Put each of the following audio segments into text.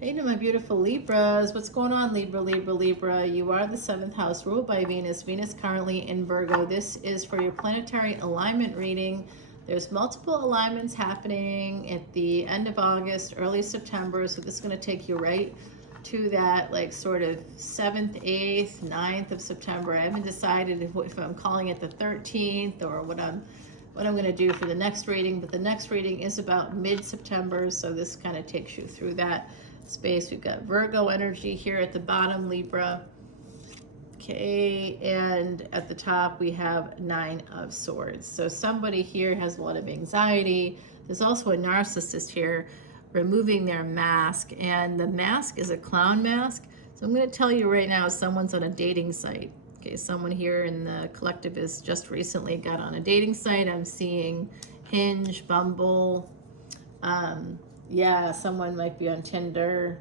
Hey to my beautiful Libras. What's going on, Libra, Libra, Libra? You are the seventh house ruled by Venus. Venus currently in Virgo. This is for your planetary alignment reading. There's multiple alignments happening at the end of August, early September. So this is going to take you right to that like sort of 7th, 8th, 9th of September. I haven't decided if I'm calling it the 13th or what I'm going to do for the next reading, but the next reading is about mid-September, so this kind of takes you through that space. We've got Virgo energy here at the bottom, Libra. Okay, and at the top we have 9 of Swords. So somebody here has a lot of anxiety. There's also a narcissist here removing their mask, and the mask is a clown mask. So I'm going to tell you right now, someone's on a dating site. Okay, someone here in the collective has just recently got on a dating site. I'm seeing Hinge, Bumble. Yeah, someone might be on Tinder.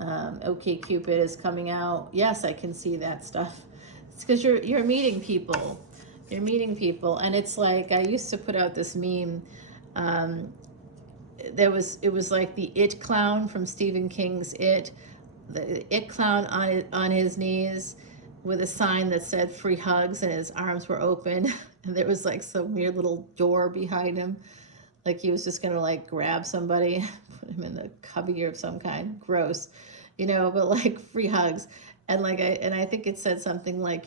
OkCupid is coming out. Yes, I can see that stuff. It's because you're meeting people. You're meeting people, and it's like I used to put out this meme. It was like the It clown from Stephen King's It. The It clown on his knees with a sign that said free hugs, and his arms were open, and there was like some weird little door behind him, like he was just gonna like grab somebody, put him in the cubby of some kind. Gross, but like free hugs. And like I think it said something like,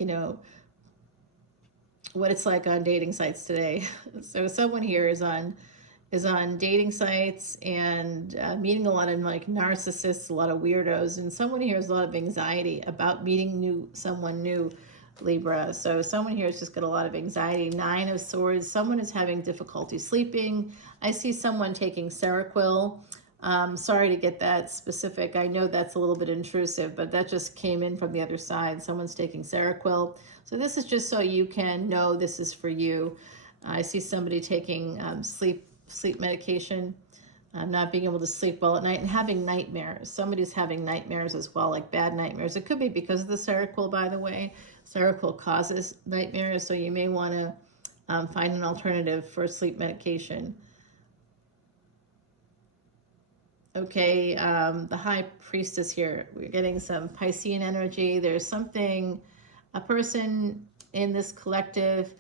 what it's like on dating sites today. So someone here is on dating sites and meeting a lot of like narcissists, a lot of weirdos, and someone here has a lot of anxiety about meeting someone new, Libra. So someone here has just got a lot of anxiety. 9 of Swords. Someone is having difficulty sleeping. I see someone taking Seroquel. Sorry to get that specific. I know that's a little bit intrusive, but that just came in from the other side. Someone's taking Seroquel. So this is just so you can know this is for you. I see somebody taking sleep medication, not being able to sleep well at night, and having nightmares. Somebody's having nightmares as well, like bad nightmares. It could be because of the Seroquel, by the way. Seroquel causes nightmares, so you may want to find an alternative for sleep medication. Okay, the High Priestess here. We're getting some Piscean energy. There's something, a person in this collective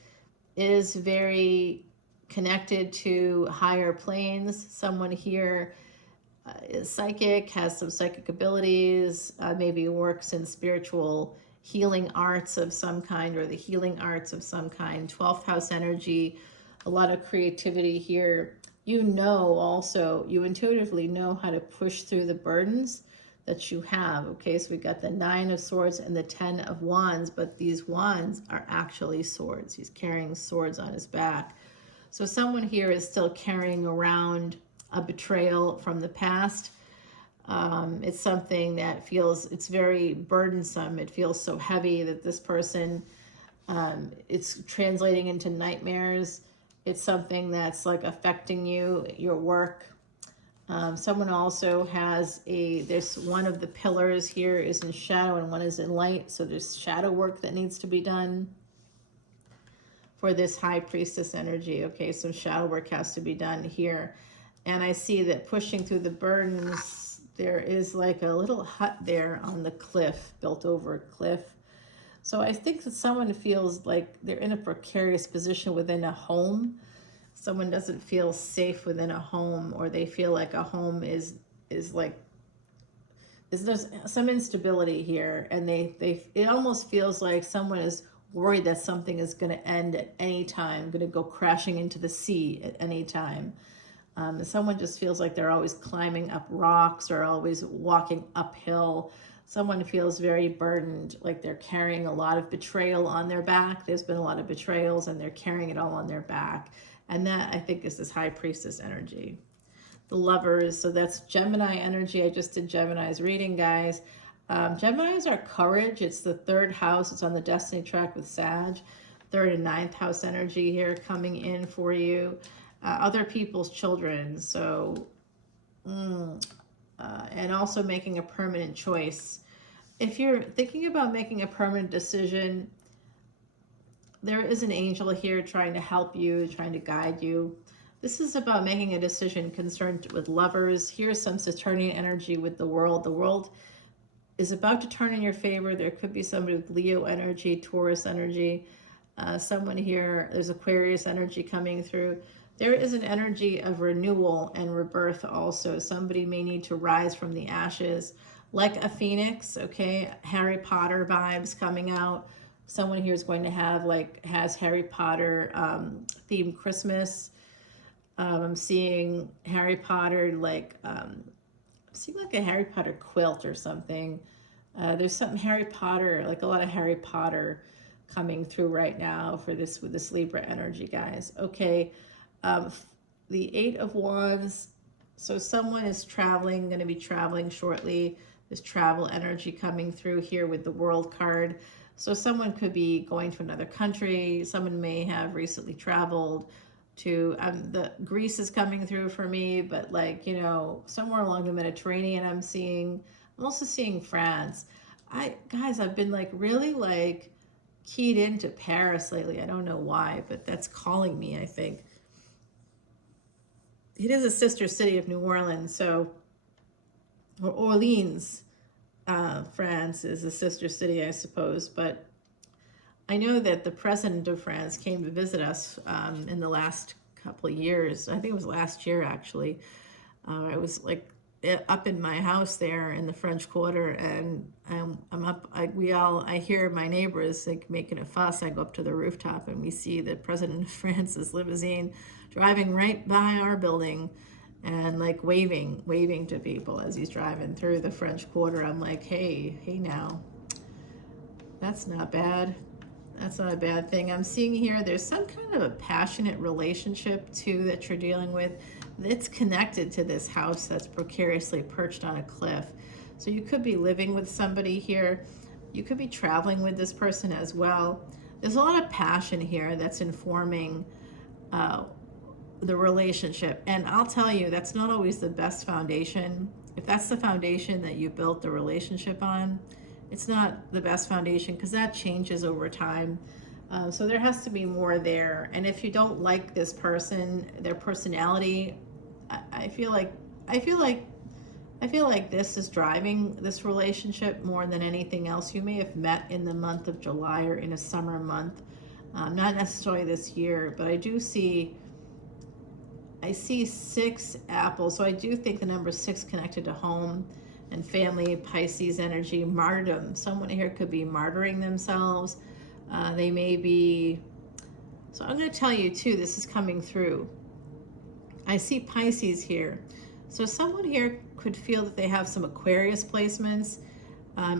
is very connected to higher planes. Someone here is psychic, has some psychic abilities, maybe works in spiritual healing arts of some kind, or the healing arts of some kind. 12th house energy, a lot of creativity here. Also, you intuitively know how to push through the burdens that you have. Okay, so we got the 9 of Swords and the 10 of Wands, but these wands are actually swords. He's carrying swords on his back. So someone here is still carrying around a betrayal from the past. It's something that it's very burdensome. It feels so heavy that this person, it's translating into nightmares. It's something that's like affecting you, your work. Someone also has there's one of the pillars here is in shadow and one is in light. So there's shadow work that needs to be done for this High Priestess energy. Okay, some shadow work has to be done here. And I see that pushing through the burdens, there is like a little hut there on the cliff, built over a cliff. So I think that someone feels like they're in a precarious position within a home. Someone doesn't feel safe within a home, or they feel like a home is like, there's some instability here, and it almost feels like someone is worried that something is going to end at any time, going to go crashing into the sea at any time. Someone just feels like they're always climbing up rocks or always walking uphill. Someone feels very burdened, like they're carrying a lot of betrayal on their back. There's been a lot of betrayals, and they're carrying it all on their back. And that, I think, is this High Priestess energy. The Lovers, so that's Gemini energy. I just did Gemini's reading, guys. Gemini's are courage. It's the 3rd house. It's on the destiny track with Sag. 3rd and 9th house energy here coming in for you. Other people's children. So, and also making a permanent choice. If you're thinking about making a permanent decision, there is an angel here trying to help you, trying to guide you. This is about making a decision concerned with lovers. Here's some Saturnian energy with the world. The world is about to turn in your favor. There could be somebody with Leo energy, Taurus energy. Someone here, there's Aquarius energy coming through. There is an energy of renewal and rebirth also. Somebody may need to rise from the ashes like a phoenix, okay? Harry Potter vibes coming out. Someone here is going to have has Harry Potter themed Christmas. I'm seeing Harry Potter I'm seeing like a Harry Potter quilt or something. There's something Harry Potter, like a lot of Harry Potter coming through right now for this with this Libra energy, guys. Okay, the Eight of Wands. So someone is traveling, going to be traveling shortly. There's travel energy coming through here with the World card. So someone could be going to another country. Someone may have recently traveled to, the Greece is coming through for me, but somewhere along the Mediterranean I'm also seeing France. Guys, I've been really keyed into Paris lately. I don't know why, but that's calling me, I think. It is a sister city of New Orleans, so, or Orleans, France is a sister city, I suppose, but I know that the president of France came to visit us in the last couple of years. I think it was last year, actually. I was up in my house there in the French Quarter, and I'm up. I hear my neighbors making a fuss. I go up to the rooftop, and we see the president of France's limousine driving right by our building, and waving to people as he's driving through the French Quarter. I'm like, hey now, that's not bad. That's not a bad thing. I'm seeing here there's some kind of a passionate relationship too that you're dealing with. It's connected to this house that's precariously perched on a cliff. So you could be living with somebody here. You could be traveling with this person as well. There's a lot of passion here that's informing the relationship. And I'll tell you, that's not always the best foundation. If that's the foundation that you built the relationship on, it's not the best foundation because that changes over time. So there has to be more there. And if you don't like this person, their personality, I feel like this is driving this relationship more than anything else. You may have met in the month of July or in a summer month, not necessarily this year, but I see 6 apples. So I do think the number 6 connected to home and family, Pisces energy, martyrdom. Someone here could be martyring themselves. They may be, so I'm going to tell you too, this is coming through. I see Pisces here. So someone here could feel that they have some Aquarius placements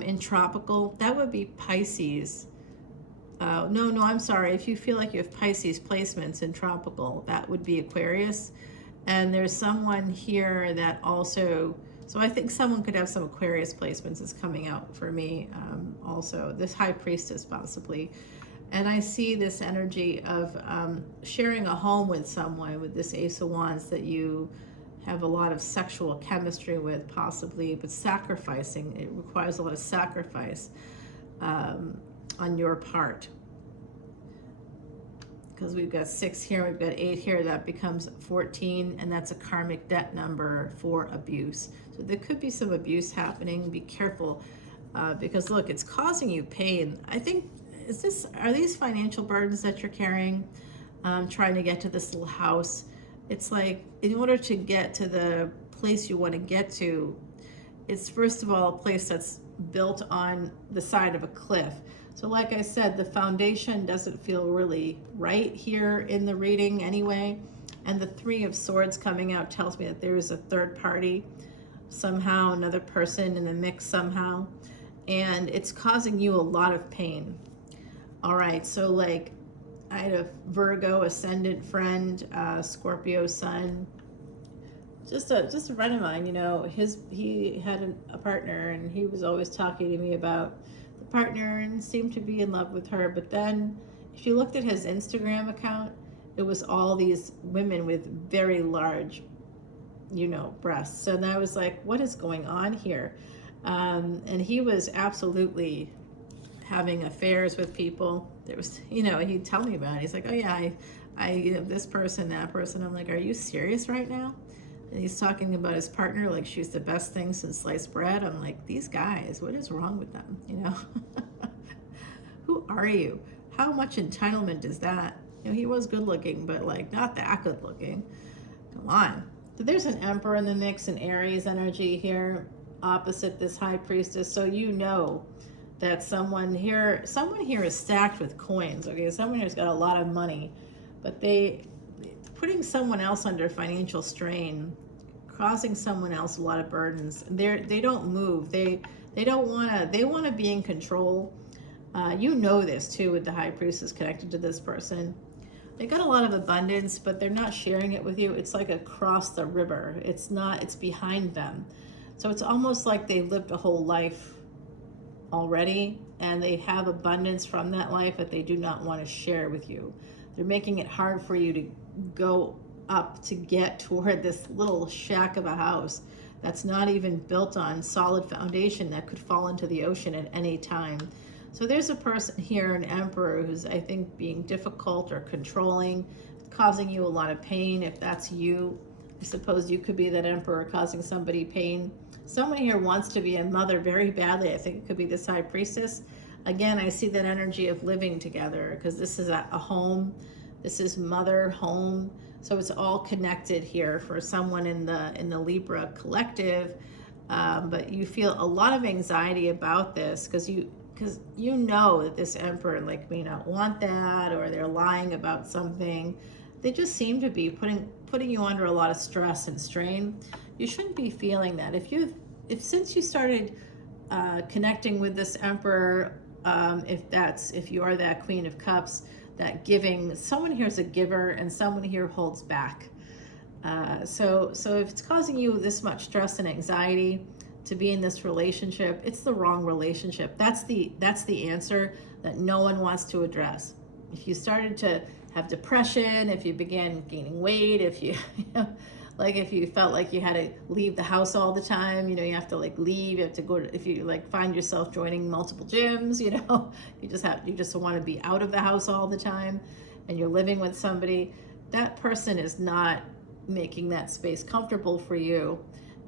in tropical. That would be Pisces. No, I'm sorry. If you feel like you have Pisces placements in tropical, that would be Aquarius. And there's someone here that also, so I think someone could have some Aquarius placements is coming out for me also. This High Priestess possibly. And I see this energy of sharing a home with someone with this Ace of Wands that you have a lot of sexual chemistry with possibly, but sacrificing. It requires a lot of sacrifice on your part. Because we've got 6 here, we've got 8 here, that becomes 14, and that's a karmic debt number for abuse. So there could be some abuse happening. Be careful, because look, it's causing you pain. I think, are these financial burdens that you're carrying, trying to get to this little house? It's like, in order to get to the place you want to get to, it's first of all a place that's built on the side of a cliff. So like I said, the foundation doesn't feel really right here in the reading anyway. And the 3 of Swords coming out tells me that there is a third party somehow, another person in the mix somehow. And it's causing you a lot of pain. All right, so I had a Virgo Ascendant friend, Scorpio Sun. Just a friend of mine, he had a partner, and he was always talking to me about the partner and seemed to be in love with her. But then if you looked at his Instagram account, it was all these women with very large, breasts. So then I was like, what is going on here? And he was absolutely having affairs with people. There was, he'd tell me about it. He's like, oh yeah, This person, that person, I'm like, are you serious right now? And he's talking about his partner like she's the best thing since sliced bread. I'm like, these guys, what is wrong with them? Who are you? How much entitlement is that? He was good looking, but like not that good looking. Come on. So there's an Emperor in the mix, an Aries energy here opposite this High Priestess. So that someone here is stacked with coins. Okay, someone here's got a lot of money, but putting someone else under financial strain, causing someone else a lot of burdens. They don't move. They want to be in control. This too with the High Priestess connected to this person. They got a lot of abundance, but they're not sharing it with you. It's like across the river. It's behind them. So it's almost like they've lived a whole life already, and they have abundance from that life that they do not want to share with you. They're making it hard for you to go up to get toward this little shack of a house that's not even built on solid foundation, that could fall into the ocean at any time. So there's a person here, an Emperor, who's, I think, being difficult or controlling, causing you a lot of pain. If that's you, I suppose you could be that Emperor causing somebody pain. Someone here wants to be a mother very badly. I think it could be this High Priestess. Again, I see that energy of living together, because this is a home. This is mother, home. So it's all connected here for someone in the Libra collective. But you feel a lot of anxiety about this, because you know that this Emperor may not want that, or they're lying about something. They just seem to be putting you under a lot of stress and strain. You shouldn't be feeling that. If since you started connecting with this Emperor, if you are that Queen of Cups, that giving, someone here is a giver and someone here holds back. So if it's causing you this much stress and anxiety to be in this relationship, it's the wrong relationship. That's the answer that no one wants to address. If you started to have depression, if you began gaining weight, if you if you felt like you had to leave the house all the time, you have to leave, you have to go if you find yourself joining multiple gyms, you just want to be out of the house all the time, and you're living with somebody, that person is not making that space comfortable for you,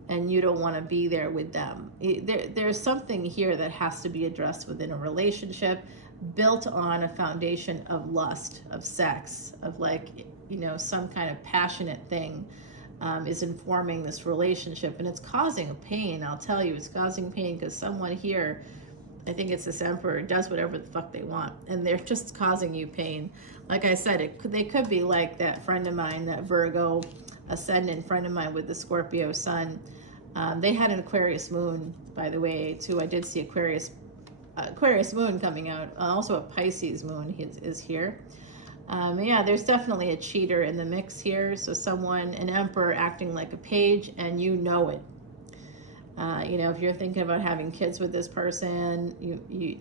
and you don't want to be there with them. There's something here that has to be addressed within a relationship built on a foundation of lust, of sex, of some kind of passionate thing. Is informing this relationship, and it's causing a pain. I'll tell you, it's causing pain because someone here, I think it's this Emperor, does whatever the fuck they want, and they're just causing you pain. Like I said, they could be like that friend of mine, that Virgo Ascendant friend of mine with the Scorpio Sun. They had an Aquarius Moon, by the way, too. I did see Aquarius Moon coming out. Also a Pisces Moon is here. There's definitely a cheater in the mix here. So an Emperor acting like a page, and you know it. If you're thinking about having kids with this person,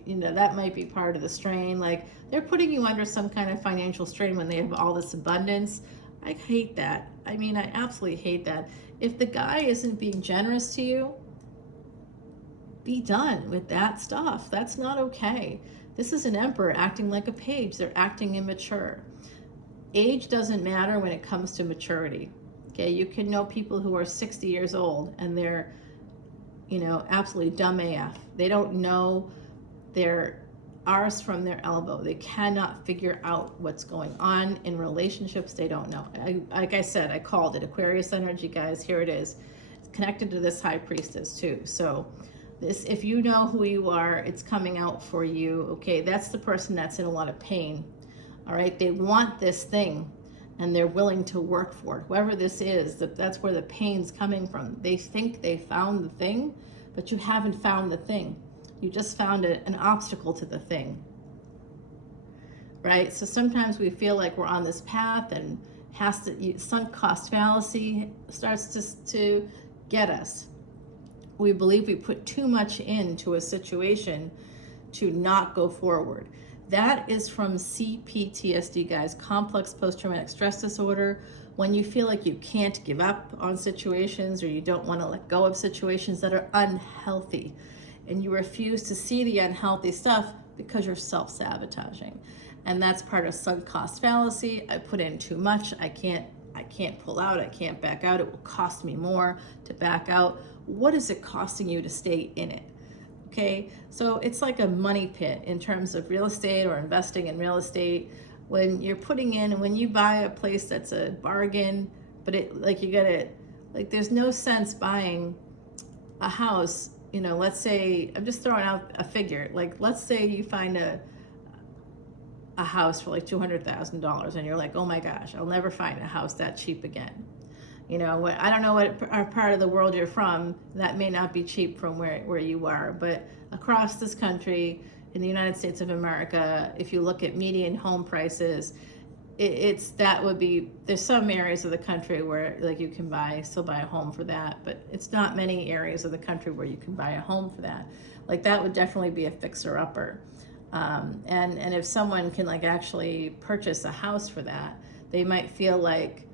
that might be part of the strain. They're putting you under some kind of financial strain when they have all this abundance. I hate that. I absolutely hate that. If the guy isn't being generous to you, be done with that stuff. That's not okay. This is an Emperor acting like a page. They're acting immature. Age doesn't matter when it comes to maturity. Okay, you can know people who are 60 years old and they're, absolutely dumb AF. They don't know their arse from their elbow. They cannot figure out what's going on in relationships. They don't know. Like I said, I called it Aquarius energy, guys. Here it is. It's connected to this High Priestess too. So if you know who you are, it's coming out for you. Okay, that's the person that's in a lot of pain. All right, they want this thing and they're willing to work for it. Whoever this is, that's where the pain's coming from. They think they found the thing, but you haven't found the thing. You just found an obstacle to the thing. Right? So sometimes we feel like we're on this path, and sunk cost fallacy starts to get us. We believe we put too much into a situation to not go forward. That is from CPTSD, guys, complex post-traumatic stress disorder. When you feel like you can't give up on situations, or you don't want to let go of situations that are unhealthy, and you refuse to see the unhealthy stuff because you're self-sabotaging. And that's part of sunk cost fallacy. I put in too much. I can't pull out. I can't back out. It will cost me more to back out. What is it costing you to stay in it? Okay, so it's like a money pit in terms of real estate or investing in real estate. When you're putting in, when you buy a place that's a bargain, but it, like, you gotta, like, there's no sense buying a house, you know, let's say, I'm just throwing out a figure, like, let's say you find a house for like $200,000 and you're like, oh my gosh, I'll never find a house that cheap again. You know, I don't know what part of the world you're from, that may not be cheap from where you are, but across this country, in the United States of America, if you look at median home prices, there's some areas of the country where, like, you can still buy a home for that, but it's not many areas of the country where you can buy a home for that. Like, that would definitely be a fixer-upper. And if someone can, like, actually purchase a house for that, they might feel like,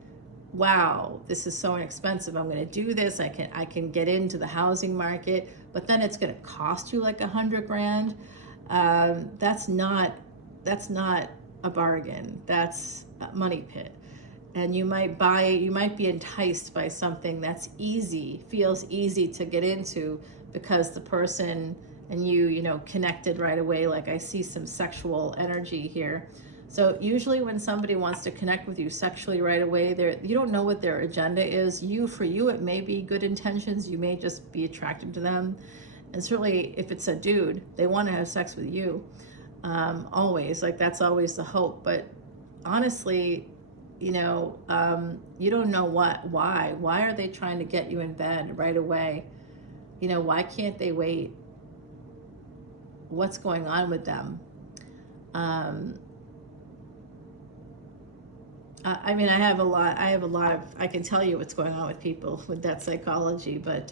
wow, this is so inexpensive. I'm going to do this. I can get into the housing market, but then it's going to cost you like $100,000. That's not a bargain. That's a money pit. And you might be enticed by something that's feels easy to get into because the person and you know, connected right away. Like, I see some sexual energy here. So usually when somebody wants to connect with you sexually right away, you don't know what their agenda is. For you, it may be good intentions. You may just be attracted to them. And certainly if it's a dude, they want to have sex with you. Always, like, that's always the hope. But honestly, you know, you don't know why are they trying to get you in bed right away? You know, why can't they wait? What's going on with them? I mean, I have a lot of, I can tell you what's going on with people with that psychology, but,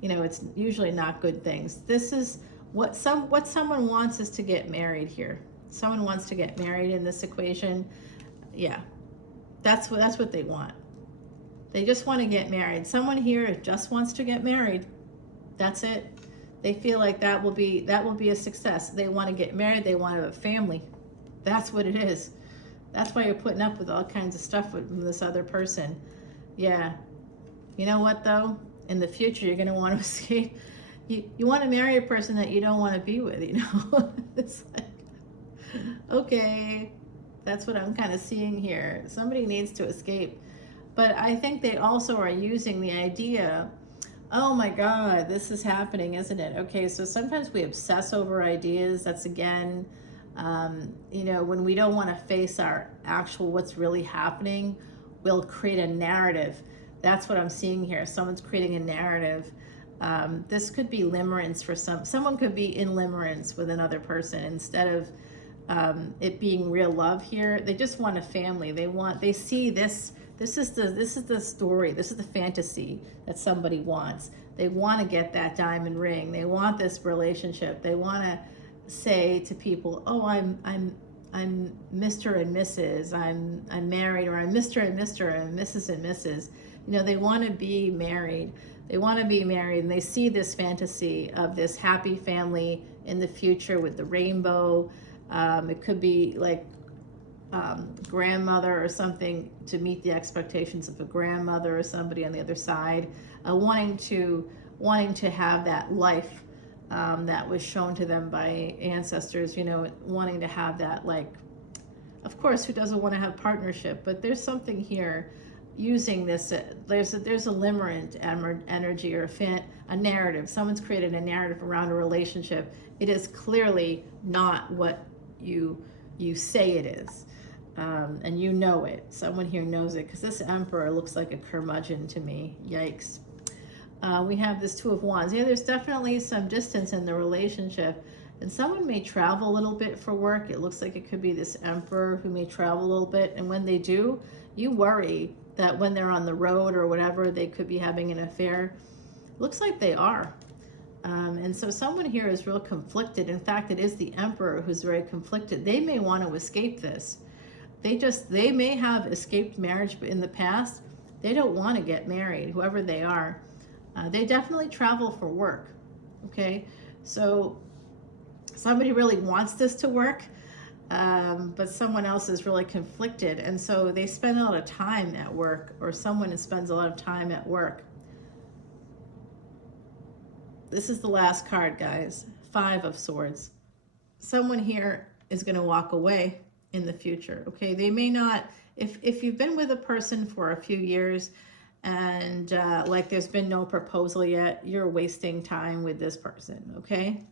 you know, it's usually not good things. This is what someone wants is to get married here. Someone wants to get married in this equation. Yeah, that's what they want. They just want to get married. Someone here just wants to get married. That's it. They feel like that will be a success. They want to get married. They want to have a family. That's what it is. That's why you're putting up with all kinds of stuff with this other person. Yeah. You know what, though? In the future, you're going to want to escape. You want to marry a person that you don't want to be with, you know? It's like, okay, that's what I'm kind of seeing here. Somebody needs to escape. But I think they also are using the idea, oh my God, this is happening, isn't it? Okay, so sometimes we obsess over ideas. That's, again, you know, when we don't want to face our actual what's really happening, we'll create a narrative. That's what I'm seeing here. Someone's creating a narrative. This could be limerence for someone could be in limerence with another person instead of it being real love here. They just want a family. They see this. This is the story. This is the fantasy that somebody wants. They want to get that diamond ring. They want this relationship. They want to say to people, "Oh, I'm Mr. and Mrs. I'm married," or "I'm Mr. and Mr. and Mrs. and Mrs." You know, they want to be married. They want to be married, and they see this fantasy of this happy family in the future with the rainbow. It could be like grandmother or something, to meet the expectations of a grandmother or somebody on the other side, wanting to have that life that was shown to them by ancestors, you know, wanting to have that, like, of course, who doesn't want to have partnership? But there's something here using this, there's a limerent energy or a narrative. Someone's created a narrative around a relationship. It is clearly not what you say it is. And you know it. Someone here knows it, because this Emperor looks like a curmudgeon to me. Yikes. We have this Two of Wands. Yeah, there's definitely some distance in the relationship, and someone may travel a little bit for work. It looks like it could be this Emperor who may travel a little bit, and when they do, you worry that when they're on the road or whatever, they could be having an affair. Looks like they are. And so someone here is real conflicted. In fact, it is the Emperor who's very conflicted. They may want to escape this. They may have escaped marriage in the past. They don't want to get married, whoever they are. They definitely travel for work. Okay, so somebody really wants this to work. but someone else is really conflicted, and so they spend a lot of time at work, or someone spends a lot of time at work. This is the last card, guys. 5 of Swords. Someone here is going to walk away in the future, okay? They may not, if you've been with a person for a few years and like there's been no proposal yet, you're wasting time with this person, okay?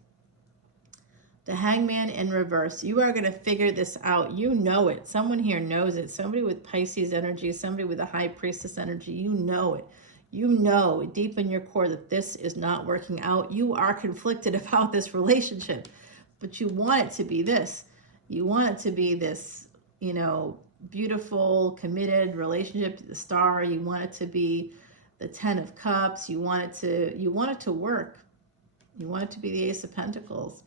The Hangman in reverse. You are going to figure this out. You know it. Someone here knows it. Somebody with Pisces energy, somebody with a High Priestess energy, you know it. You know deep in your core that this is not working out. You are conflicted about this relationship, but you want it to be this. You want it to be this, you know, beautiful, committed relationship to the star. You want it to be the 10 of Cups. You want it to work. You want it to be the Ace of Pentacles.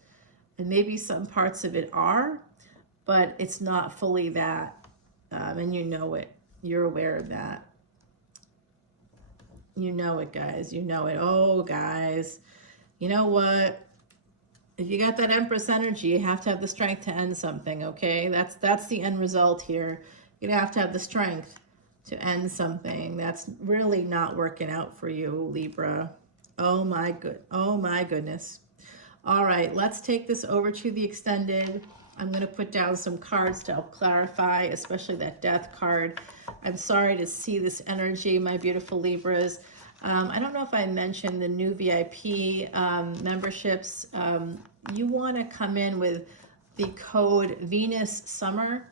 And maybe some parts of it are, but it's not fully that. And you know it. You're aware of that. You know it, guys. You know it. Oh, guys. You know what? If you got that Empress energy, you have to have the strength to end something, okay? That's the end result here. You're going to have to have the strength to end something that's really not working out for you, Libra. Oh, my goodness. All right, let's take this over to the extended. I'm going to put down some cards to help clarify, especially that Death card. I'm sorry to see this energy, my beautiful Libras. I don't know if I mentioned the new VIP memberships. You want to come in with the code Venus Summer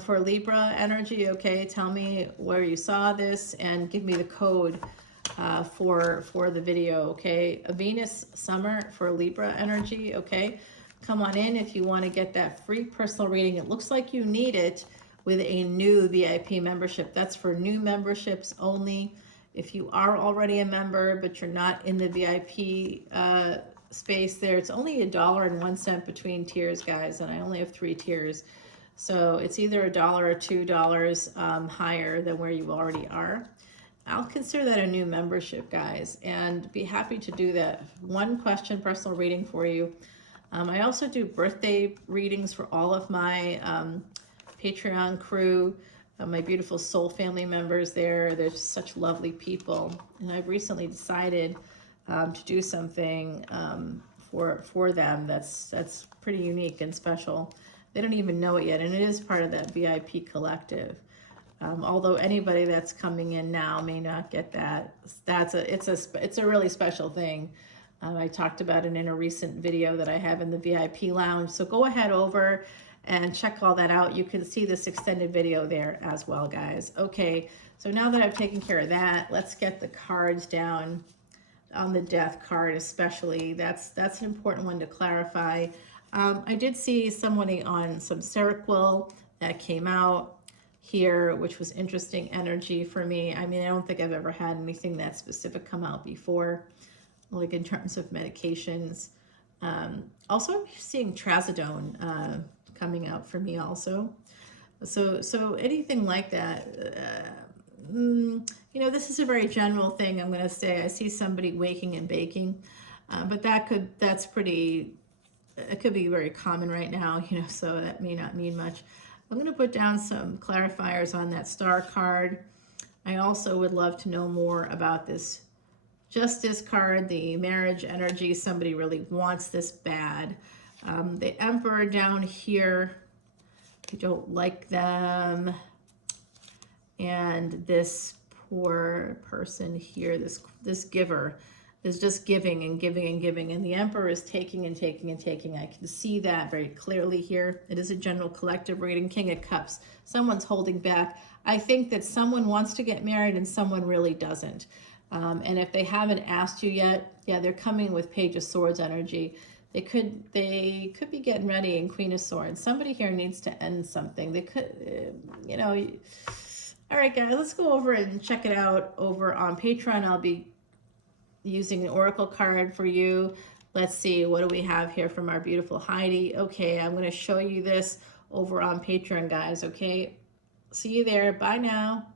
for Libra energy, okay? Tell me where you saw this and give me the code for the video, okay? A Venus Summer for Libra energy, okay? Come on in if you want to get that free personal reading. It looks like you need it with a new VIP membership. That's for new memberships only. If you are already a member, but you're not in the VIP space there, it's only $1.01 between tiers, guys, and I only have 3 tiers. So it's either $1 or $2 higher than where you already are. I'll consider that a new membership, guys, and be happy to do that. 1 question personal reading for you. I also do birthday readings for all of my Patreon crew, my beautiful soul family members there. They're such lovely people. And I've recently decided to do something for them that's pretty unique and special. They don't even know it yet, and it is part of that VIP collective. Although anybody that's coming in now may not get that. It's a really special thing. I talked about it in a recent video that I have in the VIP lounge. So go ahead over and check all that out. You can see this extended video there as well, guys. Okay, so now that I've taken care of that, let's get the cards down on the Death card especially. That's an important one to clarify. I did see somebody on some Seroquel that came out here, which was interesting energy for me. I mean, I don't think I've ever had anything that specific come out before, like in terms of medications. Also, I'm seeing trazodone coming out for me also. So anything like that, you know, this is a very general thing. I'm going to say I see somebody waking and baking, but that's pretty. It could be very common right now, you know, so that may not mean much. I'm going to put down some clarifiers on that Star card. I also would love to know more about this Justice card, the marriage energy. Somebody really wants this bad. The Emperor down here, I don't like them. And this poor person here, this giver, is just giving and giving and giving, and the Emperor is taking and taking and taking. I can see that very clearly here. It is a general collective reading. King of Cups. Someone's holding back. I think that someone wants to get married and someone really doesn't. And if they haven't asked you yet, yeah, they're coming with Page of Swords energy. They could be getting ready in Queen of Swords. Somebody here needs to end something. They could, you know. All right, guys, let's go over and check it out over on Patreon. I'll be using the Oracle card for you. Let's see, what do we have here from our beautiful Heidi? Okay, I'm going to show you this over on Patreon, guys, okay? See you there. Bye now.